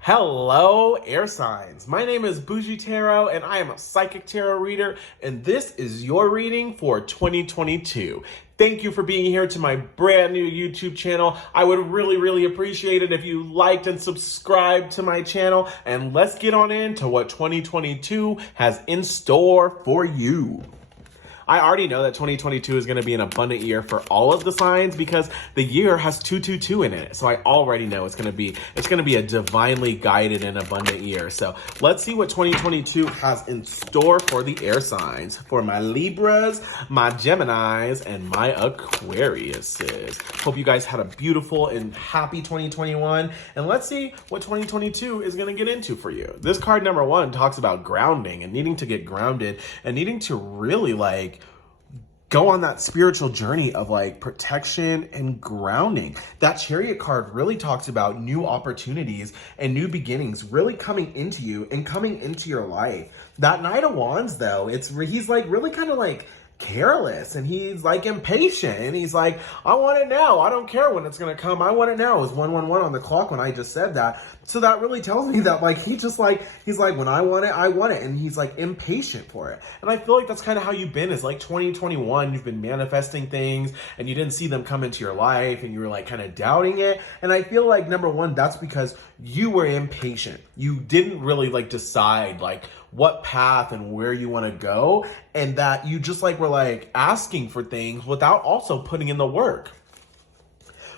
Hello, air signs. My name is Bougie Tarot, and I am a psychic tarot reader, and this is your reading for 2022. Thank you for being here to my brand new YouTube channel. I would really appreciate it if you liked and subscribed to my channel, and let's get on into what 2022 has in store for you. I already know that 2022 is going to be an abundant year for all of the signs because the year has 222 in it. So I already know it's going to be a divinely guided and abundant year. So let's see what 2022 has in store for the air signs, for my Libras, my Geminis, and my Aquariuses. Hope you guys had a beautiful and happy 2021. And let's see what 2022 is going to get into for you. This card number 1 talks about grounding and needing to get grounded and needing to really go on that spiritual journey of protection and grounding. That Chariot card really talks about new opportunities and new beginnings really coming into you and coming into your life. That Knight of Wands though, he's really kind of careless and he's impatient and he's I want it now. I don't care when it's gonna come. I want it now. It was 111 on the clock when I just said that. So that really tells me that he's when I want it, and he's impatient for it. And I feel like that's kind of how you've been. Is 2021, you've been manifesting things and you didn't see them come into your life and you were kind of doubting it. And I feel number 1, that's because you were impatient. You didn't really decide what path and where you want to go, and that you just were asking for things without also putting in the work.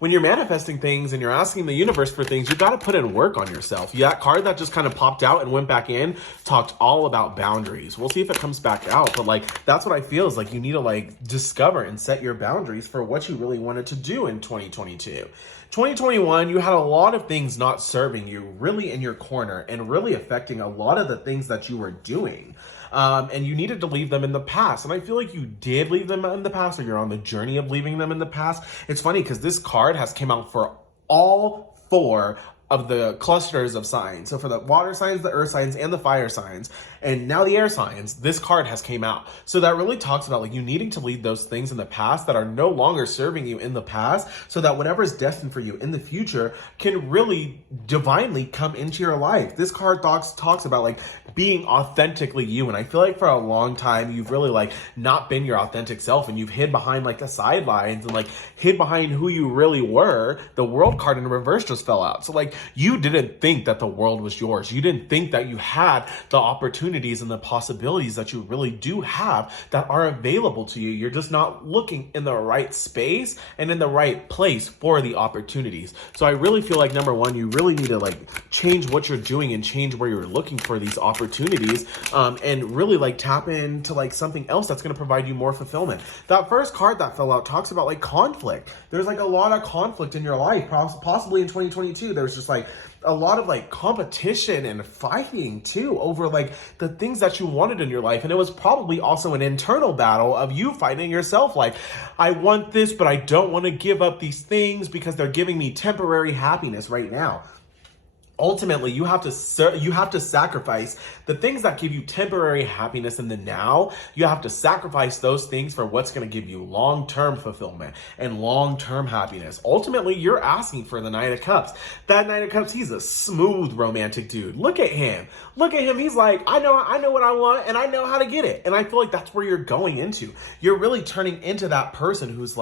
When you're manifesting things and you're asking the universe for things, you got to put in work on yourself. That card that just kind of popped out and went back in talked all about boundaries. We'll see if it comes back out, but that's what I feel is you need to discover and set your boundaries for what you really wanted to do in 2022. 2021, you had a lot of things not serving you really in your corner and really affecting a lot of the things that you were doing. And you needed to leave them in the past. And I feel like you did leave them in the past, or you're on the journey of leaving them in the past. It's funny because this card has came out for all 4 of the clusters of signs. So for the water signs, the earth signs, and the fire signs, and now the air signs, this card has came out. So that really talks about you needing to leave those things in the past that are no longer serving you in the past, so that whatever is destined for you in the future can really divinely come into your life. This card talks about being authentically you. And I feel for a long time, you've really not been your authentic self, and you've hid behind the sidelines and hid behind who you really were. The World card in reverse just fell out. So you didn't think that the world was yours. You didn't think that you had the opportunities and the possibilities that you really do have that are available to you. You're just not looking in the right space and in the right place for the opportunities. So I really feel number 1, you really need to change what you're doing and change where you're looking for these opportunities, and really tap into something else that's going to provide you more fulfillment. That first card that fell out talks about conflict. There's a lot of conflict in your life, possibly in 2022. There's just a lot of competition and fighting too over the things that you wanted in your life. And it was probably also an internal battle of you fighting yourself. I want this, but I don't want to give up these things because they're giving me temporary happiness right now. Ultimately, you have to sacrifice the things that give you temporary happiness in the now. You have to sacrifice those things for what's going to give you long-term fulfillment and long-term happiness. Ultimately, you're asking for the Knight of Cups. That Knight of Cups, he's a smooth romantic dude. Look at him. He's I know what I want, and I know how to get it. And I feel that's where you're going into. You're really turning into that person who's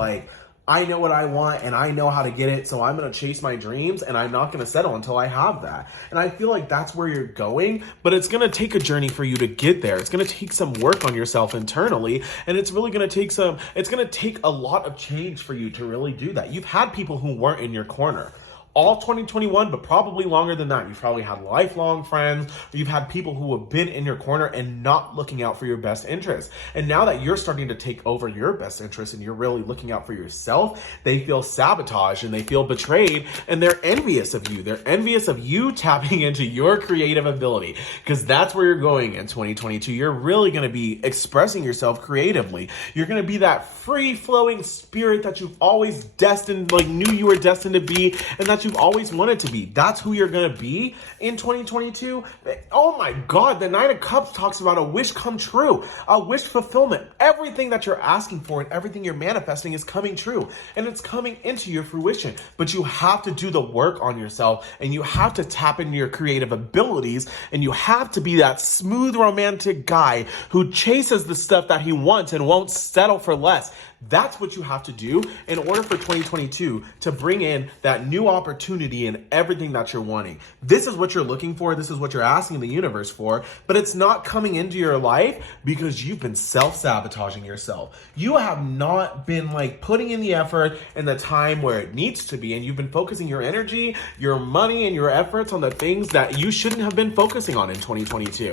I know what I want and I know how to get it, so I'm going to chase my dreams and I'm not going to settle until I have that. And I feel that's where you're going, but it's going to take a journey for you to get there. It's going to take some work on yourself internally, and it's really going to take a lot of change for you to really do that. You've had people who weren't in your corner all 2021, but probably longer than that. You've probably had lifelong friends, or you've had people who have been in your corner and not looking out for your best interest. And now that you're starting to take over your best interest and you're really looking out for yourself, they feel sabotaged and they feel betrayed, and they're envious of you. They're envious of you tapping into your creative ability, because that's where you're going in 2022. You're really going to be expressing yourself creatively. You're going to be that free-flowing spirit that you've always knew you were destined to be, and that that you've always wanted to be. That's who you're going to be in 2022. Oh my God, the Nine of Cups talks about a wish come true, a wish fulfillment. Everything that you're asking for and everything you're manifesting is coming true, and it's coming into your fruition. But you have to do the work on yourself, and you have to tap into your creative abilities, and you have to be that smooth romantic guy who chases the stuff that he wants and won't settle for less. That's what you have to do in order for 2022 to bring in that new opportunity and everything that you're wanting. This is what you're looking for. This is what you're asking the universe for, but it's not coming into your life because you've been self-sabotaging yourself. You have not been like putting in the effort and the time where it needs to be, and you've been focusing your energy, your money, and your efforts on the things that you shouldn't have been focusing on in 2022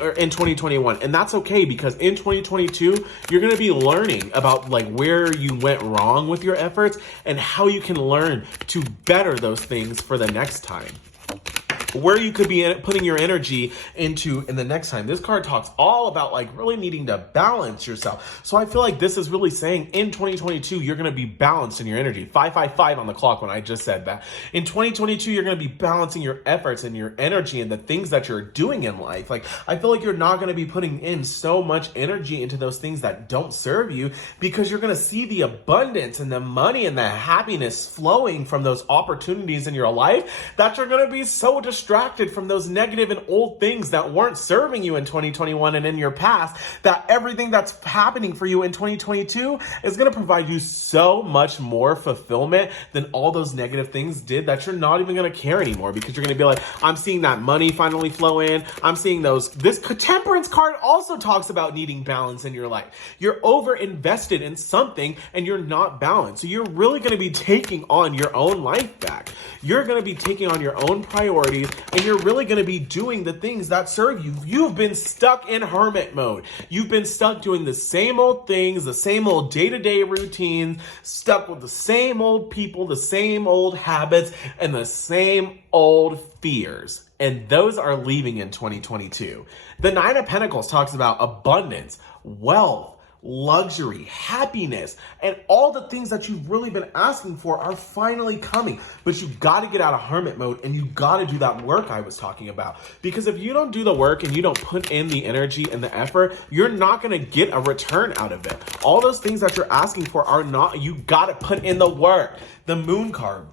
or in 2021. And that's okay, because in 2022, you're going to be learning about like where you went wrong with your efforts and how you can learn to better those things for the next time. Where you could be putting your energy into in the next time. This card talks all about like really needing to balance yourself. So I feel like this is really saying in 2022, you're going to be balanced in your energy. 555 on the clock when I just said that. In 2022, you're going to be balancing your efforts and your energy and the things that you're doing in life. Like, I feel like you're not going to be putting in so much energy into those things that don't serve you, because you're going to see the abundance and the money and the happiness flowing from those opportunities in your life that you're going to be so distracted from those negative and old things that weren't serving you in 2021 and in your past, that everything that's happening for you in 2022 is going to provide you so much more fulfillment than all those negative things did, that you're not even going to care anymore, because you're going to be like, I'm seeing that money finally flow in. I'm seeing those. This Temperance card also talks about needing balance in your life. You're over invested in something and you're not balanced. So you're really going to be taking on your own life back. You're going to be taking on your own priorities, and you're really going to be doing the things that serve you. You've been stuck in hermit mode. You've been stuck doing the same old things, the same old day-to-day routines, stuck with the same old people, the same old habits, and the same old fears. And those are leaving in 2022. The Nine of Pentacles talks about abundance, wealth, luxury, happiness, and all the things that you've really been asking for are finally coming. But you got to get out of hermit mode, and you got to do that work I was talking about. Because if you don't do the work and you don't put in the energy and the effort, you're not going to get a return out of it. All those things that you're asking for are not, you got to put in the work. The Moon card.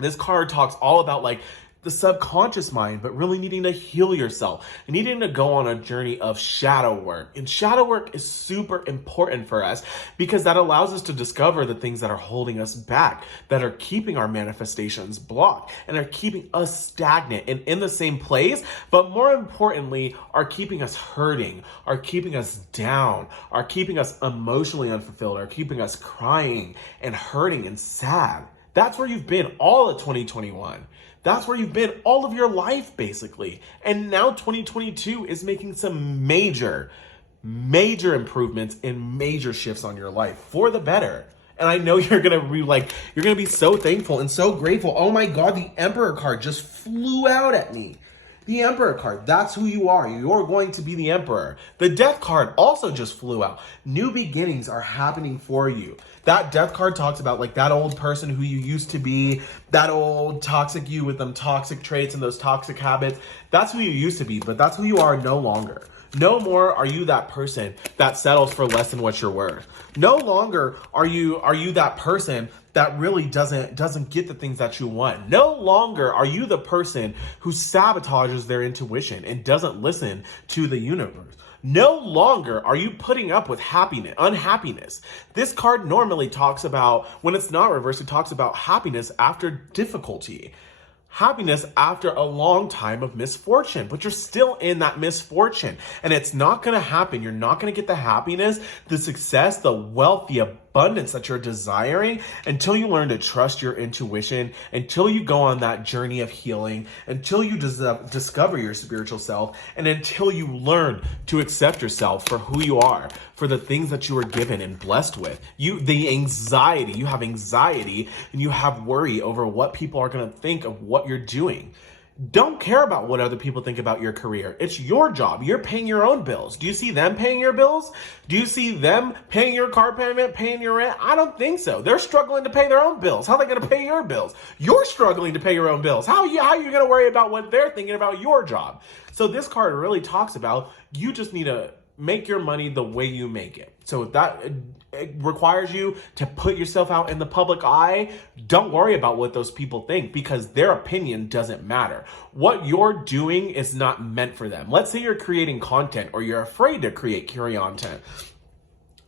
This card talks all about like the subconscious mind, but really needing to heal yourself and needing to go on a journey of shadow work. And shadow work is super important for us, because that allows us to discover the things that are holding us back, that are keeping our manifestations blocked and are keeping us stagnant and in the same place, but more importantly, are keeping us hurting, are keeping us down, are keeping us emotionally unfulfilled, are keeping us crying and hurting and sad. That's where you've been all of 2021. That's where you've been all of your life, basically. And now 2022 is making some major improvements and major shifts on your life for the better. And I know you're going to be so thankful and so grateful. Oh my God, the Emperor card just flew out at me. The Emperor card, that's who you are. You're going to be the Emperor. The Death card also just flew out. New beginnings are happening for you. That Death card talks about like that old person who you used to be, that old toxic you with them toxic traits and those toxic habits. That's who you used to be, but that's who you are no longer. No more are you that person that settles for less than what you're worth. No longer are you that person that really doesn't get the things that you want. No longer are you the person who sabotages their intuition and doesn't listen to the universe. No longer are you putting up with unhappiness. This card normally talks about, when it's not reversed, it talks about happiness after difficulty. Happiness after a long time of misfortune, but you're still in that misfortune, and it's not going to happen. You're not going to get the happiness, the success, the wealth, the abundance that you're desiring until you learn to trust your intuition, until you go on that journey of healing, until you discover your spiritual self, and until you learn to accept yourself for who you are, for the things that you were given and blessed with. You have anxiety and you have worry over what people are going to think of what you're doing. Don't care about what other people think about your career. It's your job. You're paying your own bills. Do you see them paying your bills? Do you see them paying your car payment, paying your rent? I don't think so. They're struggling to pay their own bills. How are they going to pay your bills? You're struggling to pay your own bills. How are you going to worry about what they're thinking about your job? So this card really talks about you just need to make your money the way you make it. So if that it requires you to put yourself out in the public eye, don't worry about what those people think, because their opinion doesn't matter. What you're doing is not meant for them. Let's say you're creating content, or you're afraid to create content,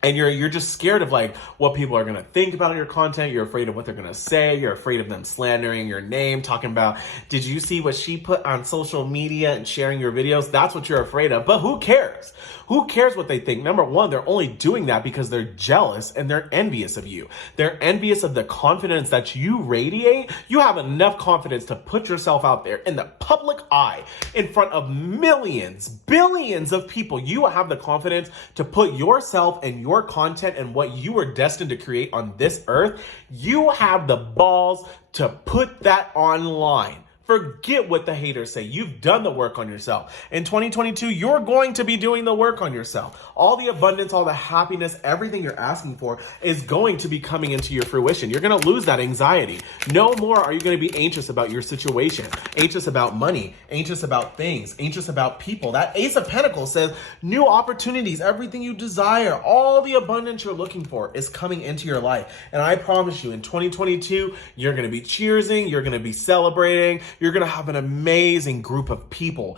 and you're just scared of like what people are gonna think about your content. You're afraid of what they're gonna say. You're afraid of them slandering your name, talking about, did you see what she put on social media and sharing your videos? That's what you're afraid of. But who cares? Who cares what they think? Number one, they're only doing that because they're jealous and they're envious of you. They're envious of the confidence that you radiate. You have enough confidence to put yourself out there in the public eye in front of millions, billions of people. You have the confidence to put yourself and your content and what you are destined to create on this earth. You have the balls to put that online. Forget what the haters say. You've done the work on yourself. In 2022, you're going to be doing the work on yourself. All the abundance, all the happiness, everything you're asking for is going to be coming into your fruition. You're going to lose that anxiety. No more are you going to be anxious about your situation, anxious about money, anxious about things, anxious about people. That Ace of Pentacles says new opportunities, everything you desire, all the abundance you're looking for is coming into your life. And I promise you, in 2022, you're going to be cheersing, you're going to be celebrating, you're going to have an amazing group of people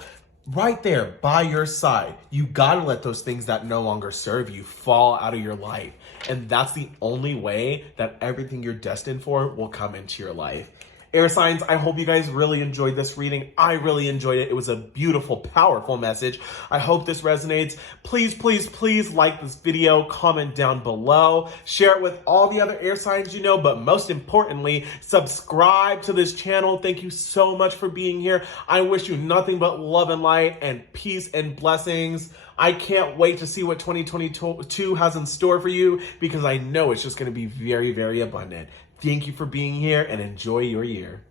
right there by your side. You got to let those things that no longer serve you fall out of your life. And that's the only way that everything you're destined for will come into your life. Air signs, I hope you guys really enjoyed this reading. I really enjoyed it. It was a beautiful, powerful message. I hope this resonates. Please, please, please like this video, comment down below, share it with all the other air signs you know, but most importantly, subscribe to this channel. Thank you so much for being here. I wish you nothing but love and light and peace and blessings. I can't wait to see what 2022 has in store for you, because I know it's just going to be very, very abundant. Thank you for being here and enjoy your year.